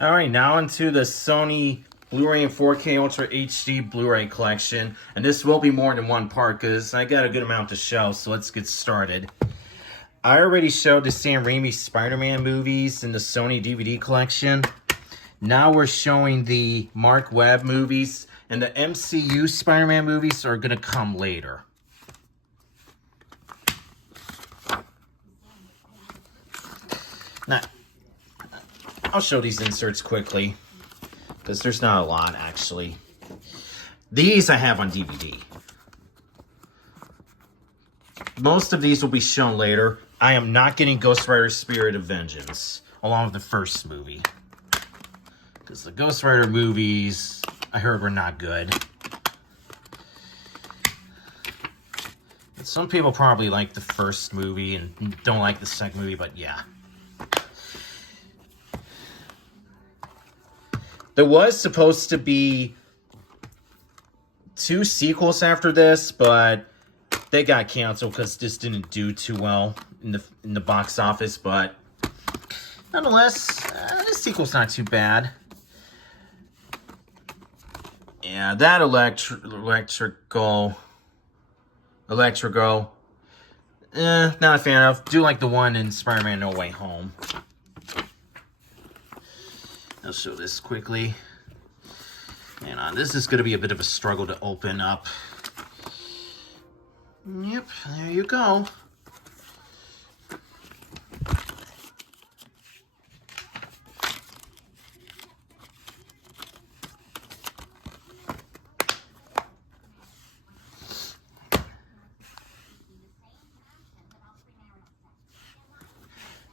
Alright, now into the Sony Blu-ray and 4K Ultra HD Blu-ray collection. And this will be more than one part because I got a good amount to show, so let's get started. I already showed the Sam Raimi Spider-Man movies in the Sony DVD collection. Now we're showing the Mark Webb movies, and the MCU Spider-Man movies are going to come later. Now, I'll show these inserts quickly, because there's not a lot, actually. These I have on DVD. Most of these will be shown later. I am not getting Ghost Rider Spirit of Vengeance, along with the first movie. Because the Ghost Rider movies, I heard, were not good. Some people probably like the first movie and don't like the second movie, but yeah. There was supposed to be 2 sequels after this, but they got canceled because this didn't do too well in the box office. But nonetheless, this sequel's not too bad. Yeah, that Electrical, not a fan of. Do like the one in Spider-Man No Way Home. I'll show this quickly. And this is going to be a bit of a struggle to open up. Yep, there you go.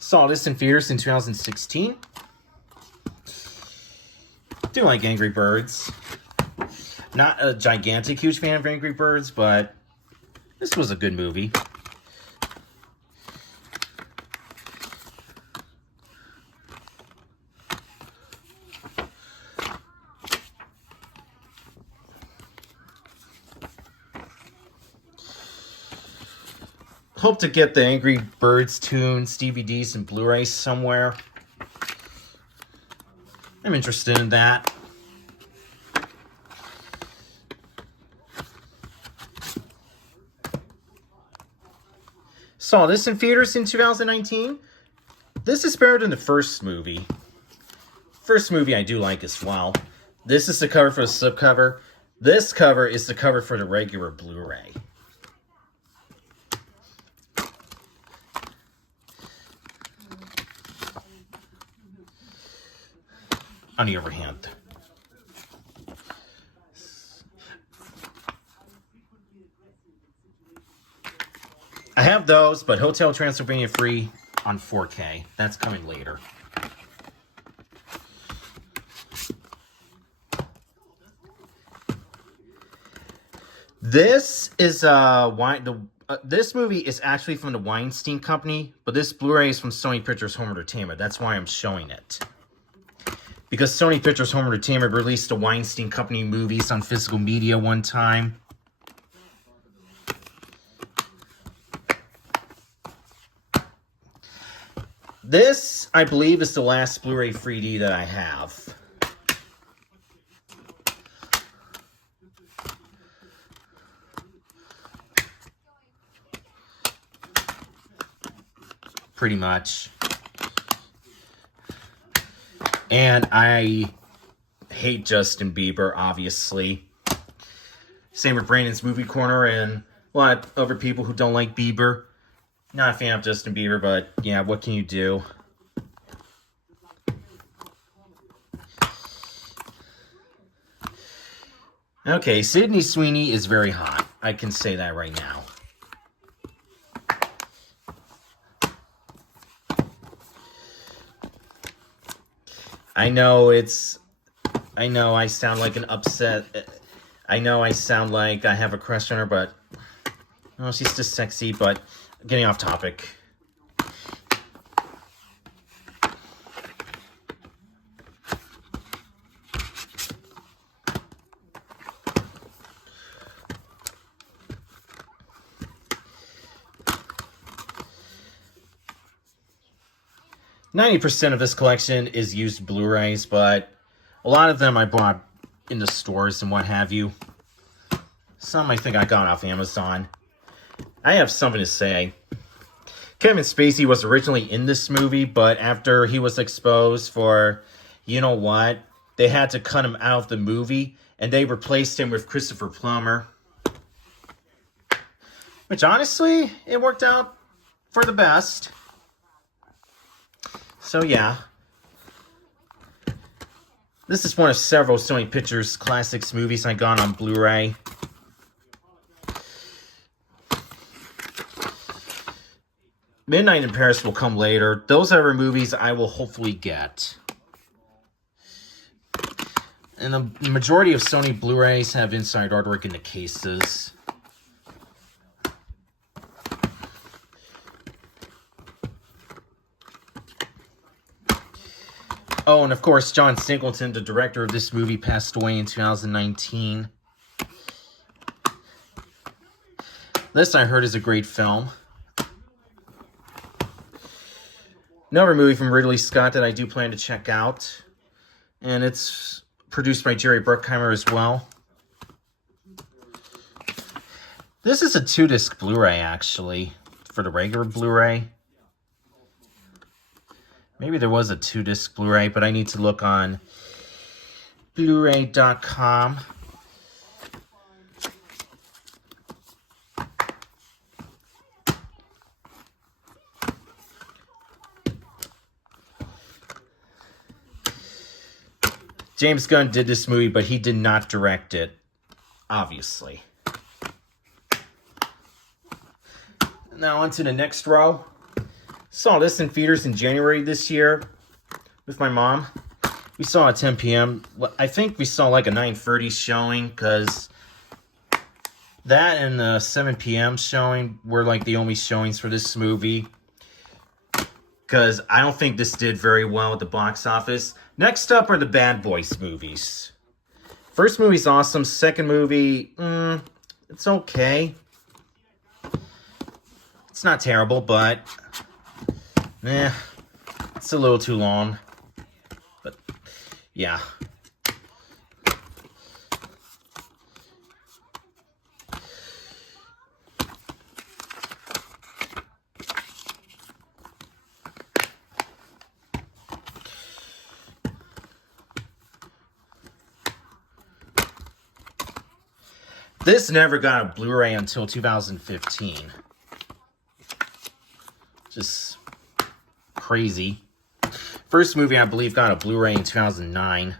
Saw this in theaters in 2016. Do like Angry Birds. Not a gigantic, huge fan of Angry Birds, but this was a good movie. Hope to get the Angry Birds tunes, DVDs, and Blu-rays somewhere. I'm interested in that. Saw this in theaters in 2019. This is better than the first movie. First movie I do like as well. This is the cover for the slipcover. This cover is the cover for the regular Blu-ray. On the other hand, I have those, but Hotel Transylvania free on 4K. That's coming later. This is this movie is actually from the Weinstein Company, but this Blu-ray is from Sony Pictures Home Entertainment. That's why I'm showing it. Because Sony Pictures Home Entertainment released the Weinstein Company movies on physical media one time. This, I believe, is the last Blu-ray 3D that I have. Pretty much. And I hate Justin Bieber, obviously. Same with Brandon's Movie Corner and a lot of other people who don't like Bieber. Not a fan of Justin Bieber, but yeah, what can you do? Okay, Sydney Sweeney is very hot. I can say that right now. I know I sound like an upset. I know I sound like I have a crush on her, but oh, she's just sexy, but getting off topic. 90% of this collection is used Blu-rays, but a lot of them I bought in the stores and what have you. Some I think I got off Amazon. I have something to say. Kevin Spacey was originally in this movie, but after he was exposed for, you know what, they had to cut him out of the movie, and they replaced him with Christopher Plummer. Which, honestly, it worked out for the best. So, yeah. This is one of several Sony Pictures Classics movies I got on Blu-ray. Midnight in Paris will come later. Those are movies I will hopefully get. And the majority of Sony Blu-rays have inside artwork in the cases. Oh, and of course, John Singleton, the director of this movie, passed away in 2019. This, I heard, is a great film. Another movie from Ridley Scott that I do plan to check out. And it's produced by Jerry Bruckheimer as well. This is a 2-disc Blu-ray, actually, for the regular Blu-ray. Maybe there was a 2-disc Blu-ray, but I need to look on Blu-ray.com. James Gunn did this movie, but he did not direct it, obviously. Now on to the next row. Saw this in theaters in January this year with my mom. We saw it at 10 p.m. I think we saw like a 9:30 showing, because that and the 7 p.m. showing were like the only showings for this movie. Because I don't think this did very well at the box office. Next up are the Bad Boys movies. First movie's awesome. Second movie, it's okay. It's not terrible, but it's a little too long. But yeah. This never got a Blu-ray until 2015. Just crazy. First movie, I believe, got a Blu-ray in 2009.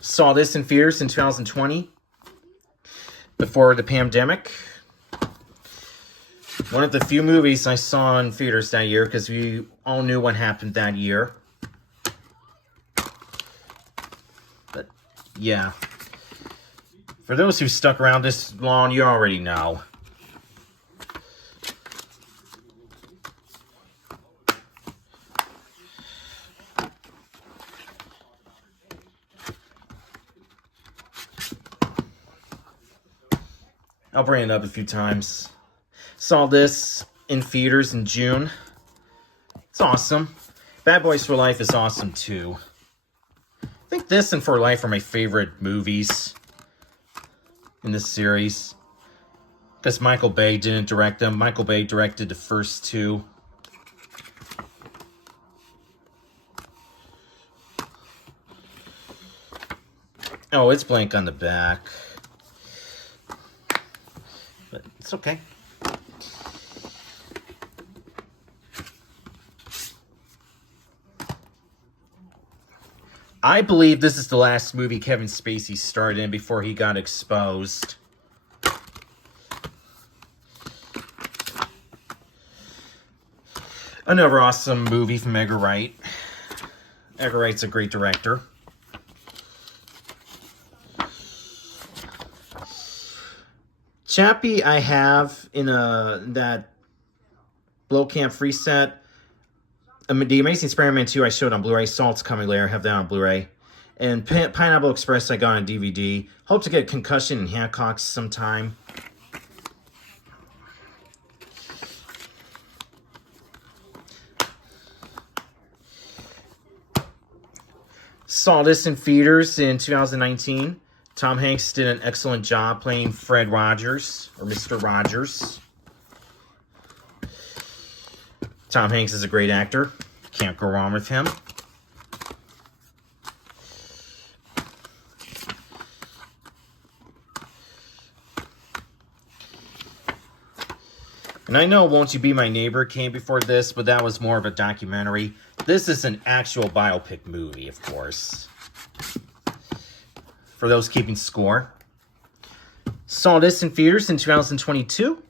Saw this in theaters in 2020, before the pandemic. One of the few movies I saw in theaters that year, because we all knew what happened that year. But, yeah. For those who stuck around this long, you already know. I'll bring it up a few times. Saw this in theaters in June. It's awesome. Bad Boys for Life is awesome too. I think this and For Life are my favorite movies in this series. Because Michael Bay didn't direct them. Michael Bay directed the first two. Oh, it's blank on the back. But it's okay. I believe this is the last movie Kevin Spacey starred in before he got exposed. Another awesome movie from Edgar Wright. Edgar Wright's a great director. Chappie I have in that Blowcamp free set. The Amazing Spider-Man 2 I showed on Blu-ray. Salt's coming later. I have that on Blu-ray. And Pineapple Express I got on DVD. Hope to get Concussion and Hancock sometime. Saw this in theaters in 2019. Tom Hanks did an excellent job playing Fred Rogers, or Mr. Rogers. Tom Hanks is a great actor. Can't go wrong with him. And I know Won't You Be My Neighbor came before this, but that was more of a documentary. This is an actual biopic movie, of course. For those keeping score. Saw this in theaters in 2022.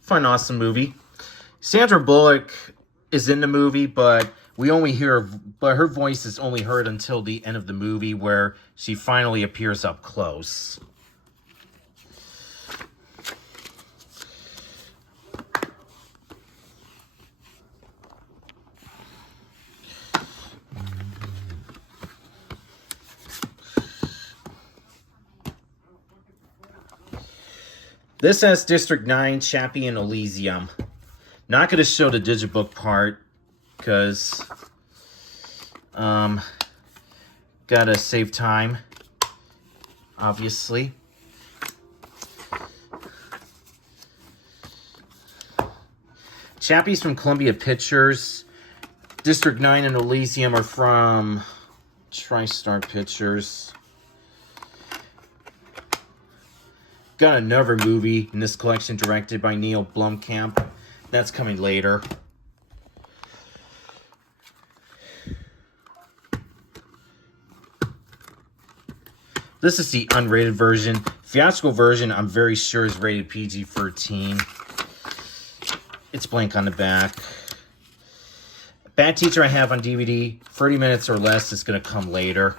Fun, awesome movie. Sandra Bullock is in the movie, but her voice is only heard until the end of the movie, where she finally appears up close. This has District 9, Chappie, and Elysium. Not going to show the Digibook part, because gotta save time, obviously. Chappie's from Columbia Pictures. District 9 and Elysium are from TriStar Pictures. Got another movie in this collection directed by Neil Blomkamp. That's coming later. This is the unrated version. Theatrical version, I'm very sure, is rated PG-13. It's blank on the back. Bad Teacher I have on DVD. 30 minutes or less is going to come later.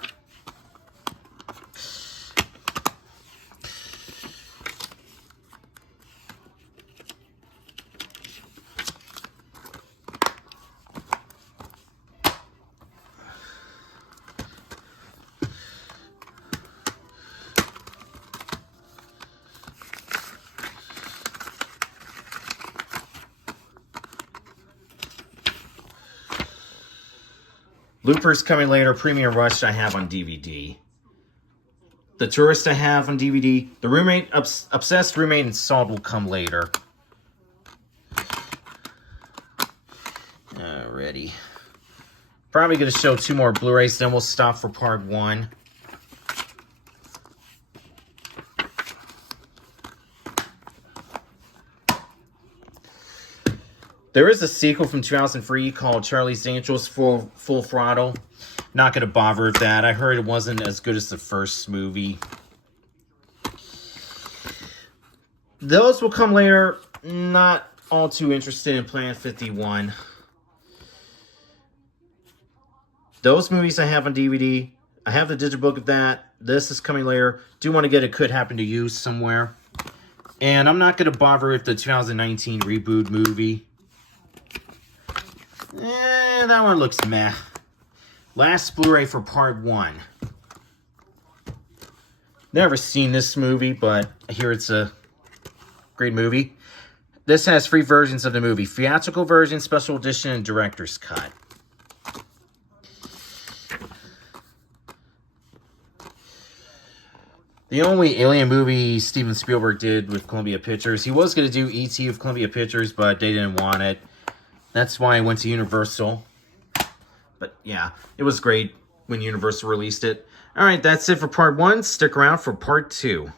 Looper's coming later. Premium Rush I have on DVD. The Tourist I have on DVD. The Roommate, Obsessed Roommate Installed will come later. Alrighty. Probably going to show 2 more Blu-rays, then we'll stop for part 1. There is a sequel from 2003 called Charlie's Angels Full Throttle. Not going to bother with that. I heard it wasn't as good as the first movie. Those will come later. Not all too interested in Plan 51. Those movies I have on DVD. I have the digibook of that. This is coming later. Do want to get It Could Happen to You somewhere. And I'm not going to bother with the 2019 reboot movie. That one looks meh. Last Blu-ray for part 1. Never seen this movie, but I hear it's a great movie. This has 3 versions of the movie. Theatrical version, special edition, and director's cut. The only Alien movie Steven Spielberg did with Columbia Pictures. He was going to do E.T. with Columbia Pictures, but they didn't want it. That's why I went to Universal. But yeah, it was great when Universal released it. Alright, that's it for part 1. Stick around for part 2.